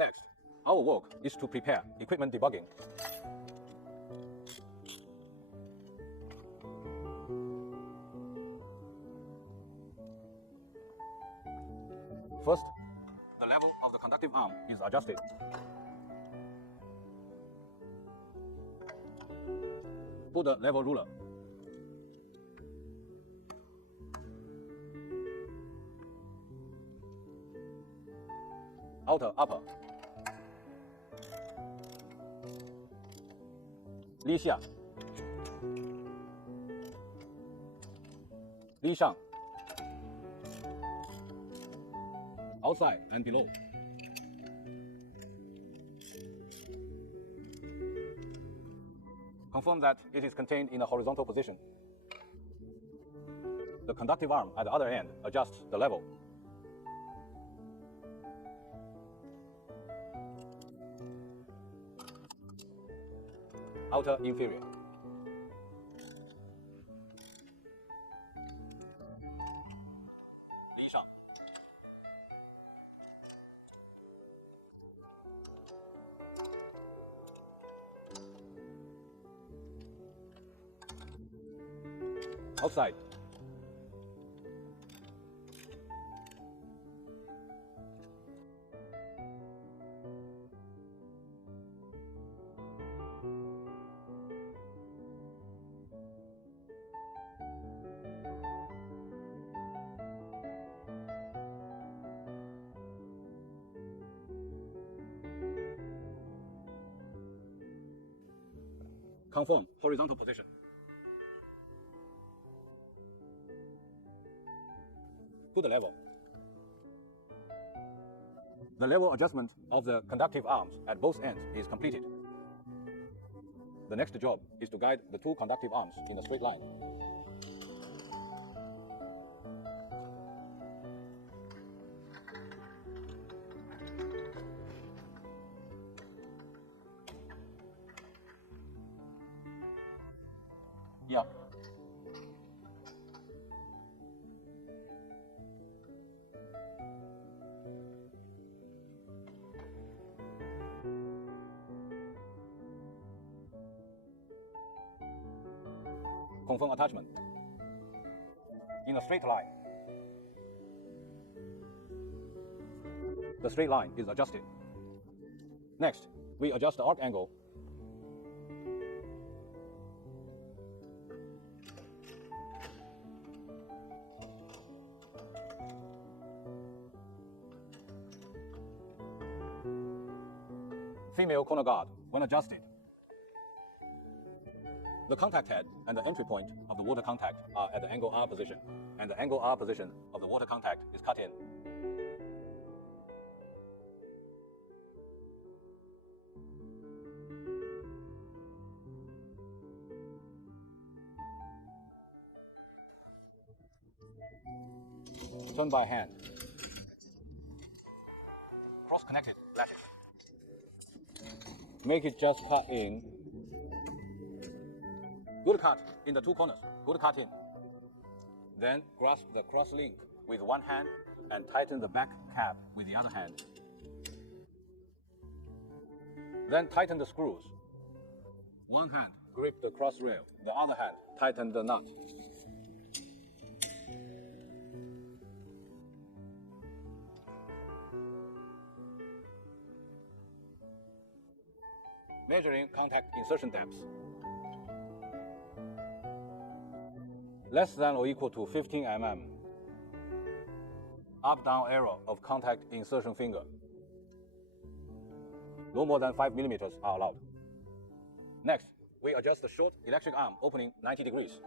Next, our work is to prepare equipment debugging. First, the level of the conductive arm is adjusted. Put the level ruler. Outer, upper. 立下 立上 outside and below. Confirm that it is contained in a horizontal position. The conductive arm at the other end adjusts the level. Outer inferior. Outside. Confirm horizontal position. Put the level. The level adjustment of the conductive arms at both ends is completed. The next job is to guide the two conductive arms in a straight line. Yeah. Confirm attachment. In a straight line. The straight line is adjusted. Next, we adjust the arc angle. Female corner guard when adjusted. The contact head and the entry point of the water contact are at the angle R position, and the angle R position of the water contact is cut in. Turn by hand. Cross-connected lattice. Make it just cut in. Good cut in the two corners. Good cut in. Then grasp the cross link with one hand and tighten the back cap with the other hand. Then tighten the screws. One hand grip the cross rail. The other hand tighten the nut. Measuring contact insertion depth. Less than or equal to 15 mm. Up-down error of contact insertion finger. No more than 5 millimeters are allowed. Next, we adjust the short electric arm opening 90 degrees.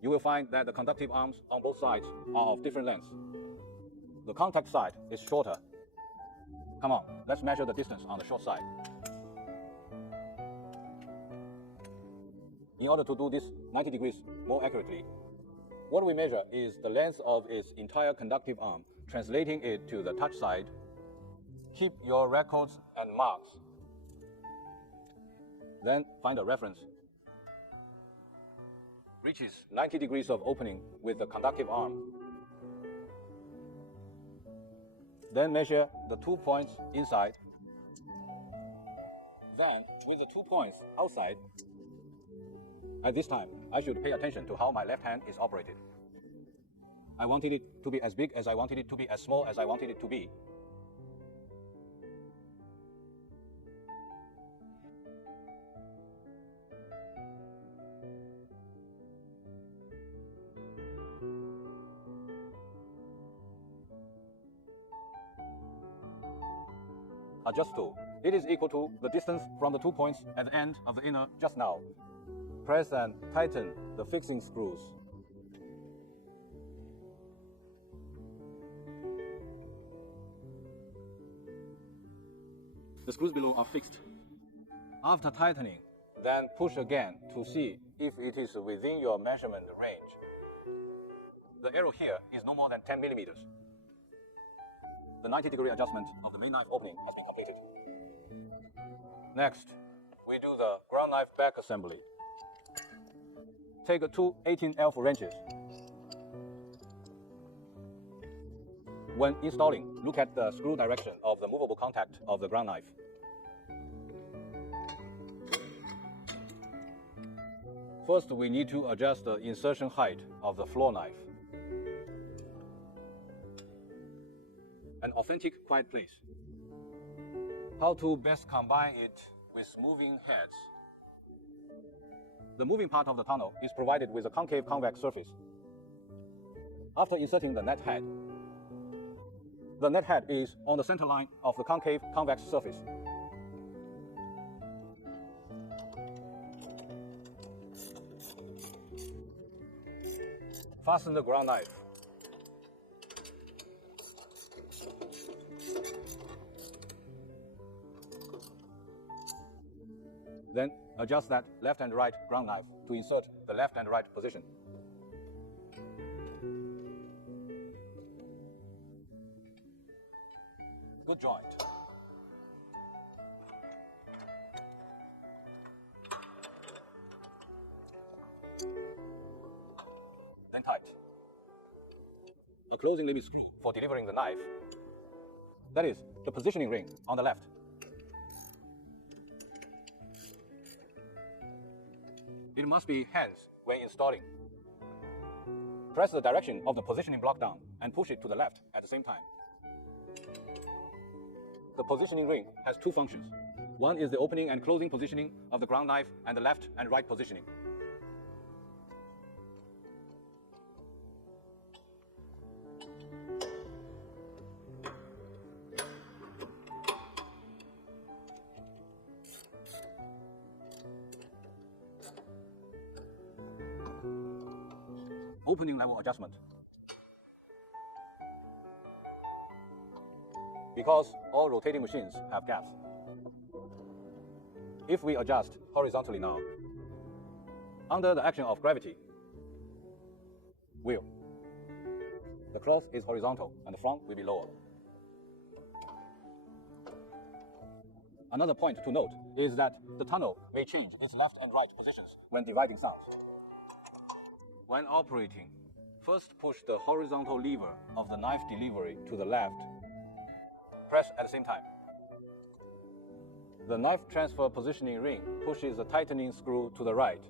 You will find that the conductive arms on both sides are of different lengths. The contact side is shorter. Come on, let's measure the distance on the short side. In order to do this 90 degrees more accurately, what we measure is the length of its entire conductive arm, translating it to the touch side. Keep your records and marks. Then find a reference. Reaches 90 degrees of opening with the conductive arm. Then measure the 2 points inside. Then, with the 2 points outside, at this time, I should pay attention to how my left hand is operated. I wanted it to be as big as I wanted it to be, as small as I wanted it to be. Adjust tool. It is equal to the distance from the 2 points at the end of the inner just now. Press and tighten the fixing screws. The screws below are fixed. After tightening, then push again to see if it is within your measurement range. The arrow here is no more than 10 millimeters. The 90-degree adjustment of the main knife opening has been completed. Next, we do the ground knife back assembly. Take two 18L wrenches. When installing, look at the screw direction of the movable contact of the ground knife. First, we need to adjust the insertion height of the floor knife. An authentic quiet place. How to best combine it with moving heads. The moving part of the tunnel is provided with a concave convex surface. After inserting the net head, the net head is on the center line of the concave convex surface. Fasten the ground knife. Then adjust that left and right ground knife to insert the left and right position. Good joint. Then tight. A closing limit screw for delivering the knife. That is the positioning ring on the left. It must be hands when installing. Press the direction of the positioning block down and push it to the left at the same time. The positioning ring has two functions. One is the opening and closing positioning of the ground knife and the left and right positioning. Opening level adjustment. Because all rotating machines have gaps. If we adjust horizontally now, under the action of gravity, the cloth is horizontal and the front will be lower. Another point to note is that the tunnel may change its left and right positions when dividing sounds. When operating, first push the horizontal lever of the knife delivery to the left. Press at the same time. The knife transfer positioning ring pushes the tightening screw to the right.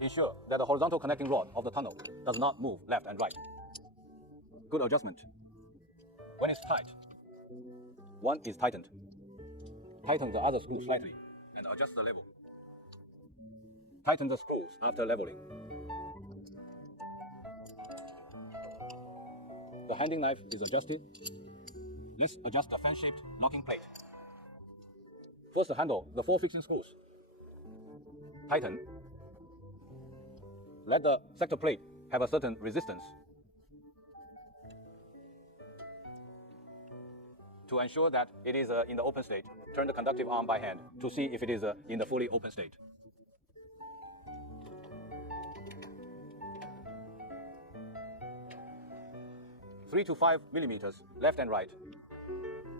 Ensure that the horizontal connecting rod of the tunnel does not move left and right. Good adjustment. When it's tight, one is tightened. Tighten the other screw slightly and adjust the level. Tighten the screws after leveling. The handing knife is adjusted. Let's adjust the fan-shaped locking plate. First handle the 4 fixing screws. Tighten. Let the sector plate have a certain resistance. To ensure that it is in the open state, turn the conductive arm by hand to see if it is in the fully open state. Three to 5 millimeters left and right.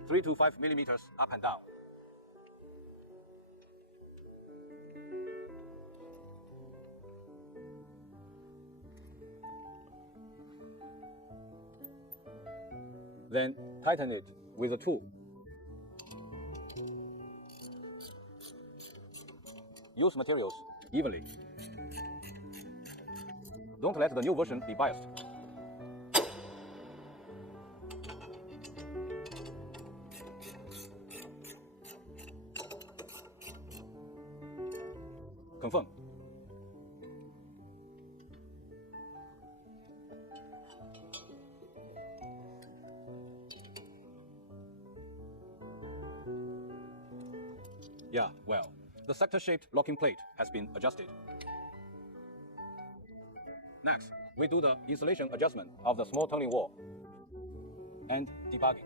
3 to 5 millimeters up and down. Then tighten it with a tool. Use materials evenly. Don't let the new version be biased. Confirm. Yeah, well, the sector-shaped locking plate has been adjusted. Next, we do the installation adjustment of the small turning wall and debugging.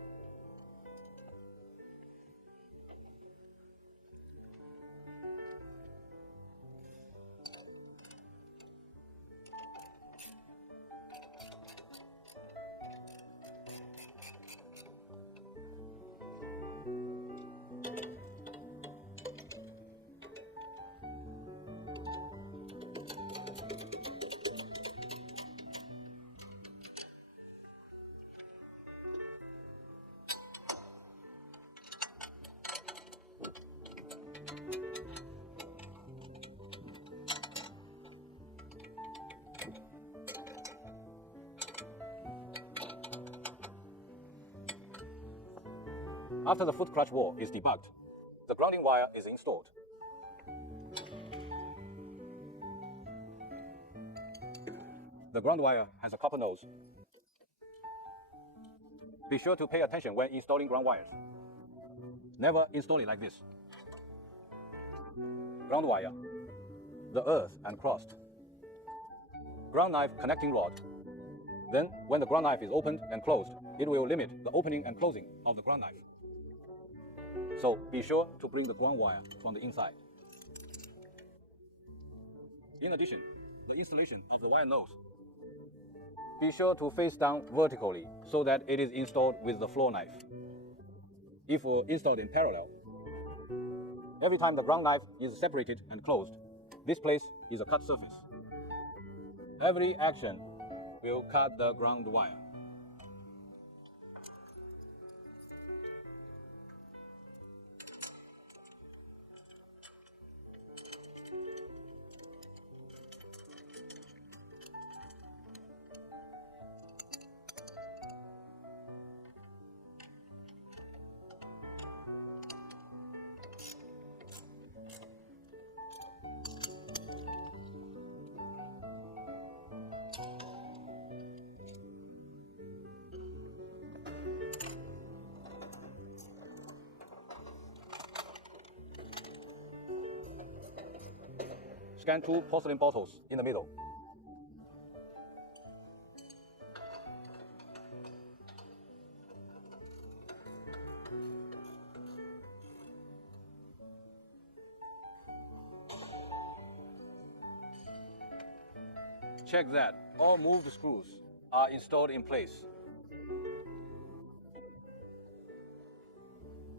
After the foot clutch wall is debugged, the grounding wire is installed. The ground wire has a copper nose. Be sure to pay attention when installing ground wires. Never install it like this. Ground wire, the earth and crossed. Ground knife connecting rod. Then, when the ground knife is opened and closed, it will limit the opening and closing of the ground knife. So be sure to bring the ground wire from the inside. In addition, the installation of the wire nose. Be sure to face down vertically so that it is installed with the floor knife. If installed in parallel, every time the ground knife is separated and closed, this place is a cut surface. Every action will cut the ground wire. Scan 2 porcelain bottles in the middle. Check that all moved screws are installed in place.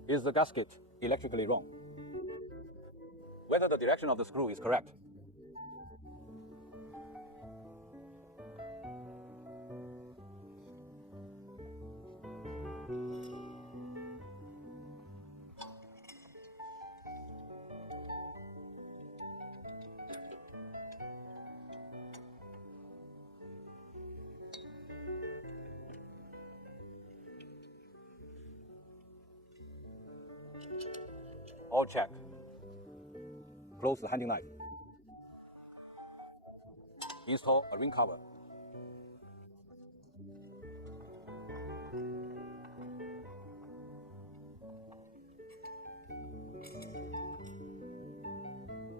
Is the gasket electrically wrong? Whether the direction of the screw is correct. All check. Close the handing knife. Install a ring cover.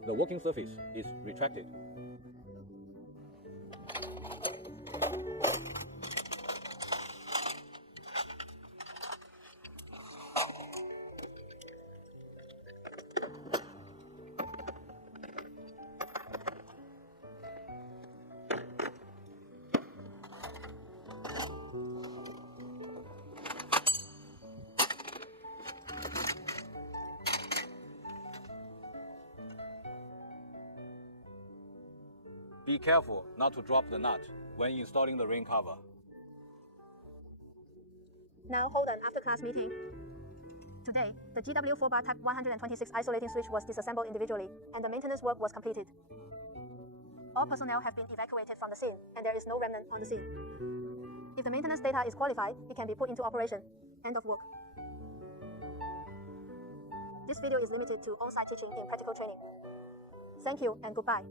The working surface is retracted. Be careful not to drop the nut when installing the rain cover. Now hold an after-class meeting. Today, the GW4-bar Type 126 isolating switch was disassembled individually, and the maintenance work was completed. All personnel have been evacuated from the scene, and there is no remnant on the scene. If the maintenance data is qualified, it can be put into operation. End of work. This video is limited to on-site teaching in practical training. Thank you and goodbye.